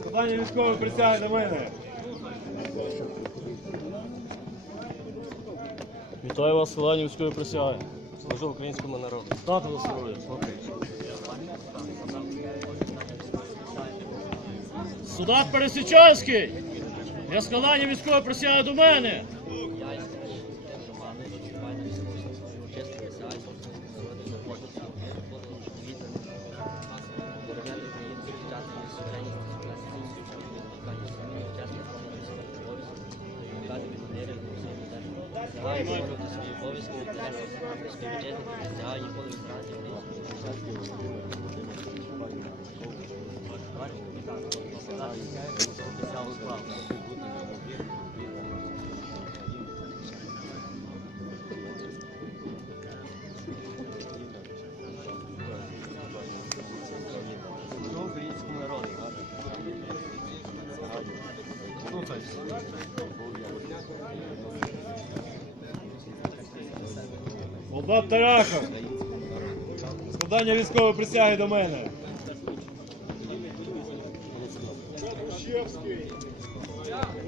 Складання військової присяги до мене. Вітаю вас, Селані військової присяги. Служу українському народу. Стати до здоров'я. Судак Пересічанський! Для складання військової присяги до мене! Служу Солдат Тарахов. Складання військової присяги до мене.